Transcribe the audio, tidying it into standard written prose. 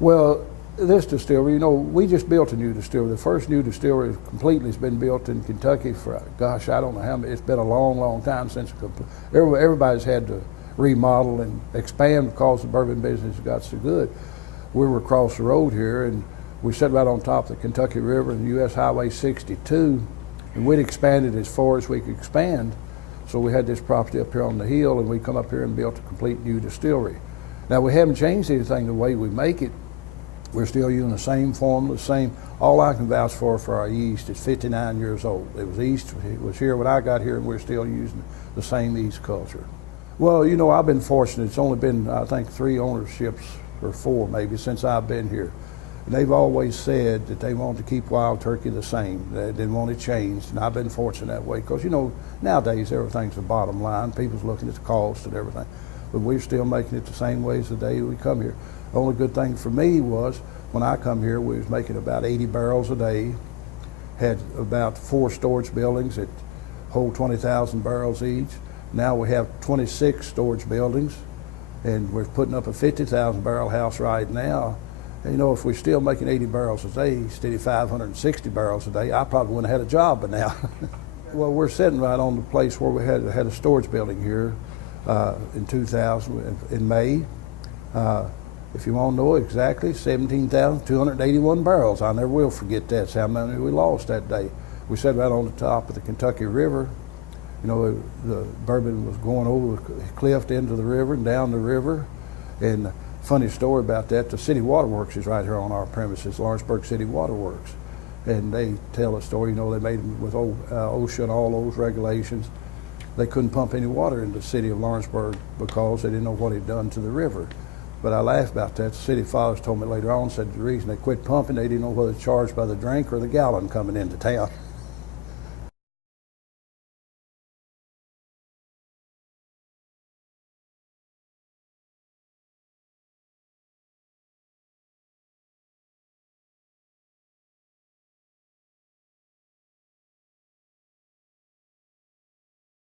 Well, this distillery, we just built a new distillery. The first new distillery completely has been built in Kentucky for, gosh, I don't know how many. It's been a long, long time since everybody's had to remodel and expand because the bourbon business got so good. We were across the road here, and we sat right on top of the Kentucky River and US Highway 62, and we'd expanded as far as we could expand. So we had this property up here on the hill, and we come up here and built a complete new distillery. Now, we haven't changed anything the way we make it. We're still using the same formula, all I can vouch for our yeast is 59 years old. It was here when I got here, and we're still using the same yeast culture. Well, I've been fortunate. It's only been, I think, 3 ownerships, or 4 maybe, since I've been here. And they've always said that they wanted to keep Wild Turkey the same. They didn't want it changed, and I've been fortunate that way because, nowadays everything's the bottom line. People's looking at the cost and everything. But we're still making it the same way as the day we come here. The only good thing for me was when I come here, we was making about 80 barrels a day, had about 4 storage buildings that hold 20,000 barrels each. Now we have 26 storage buildings, and we're putting up a 50,000 barrel house right now. And, if we're still making 80 barrels a day, instead of 560 barrels a day, I probably wouldn't have had a job by now. Well, we're sitting right on the place where we had a storage building here in 2000, in May. If you want to know exactly, 17,281 barrels. I never will forget that. That's how many we lost that day. We sat right on the top of the Kentucky River. The bourbon was going over the cliff into the river and down the river. And funny story about that, the city waterworks is right here on our premises, Lawrenceburg City Waterworks. And they tell a story, they made them with OSHA and all those regulations. They couldn't pump any water into the city of Lawrenceburg because they didn't know what it had done to the river. But I laughed about that. The city fathers told me later on, said the reason they quit pumping, they didn't know whether to charge by the drink or the gallon coming into town.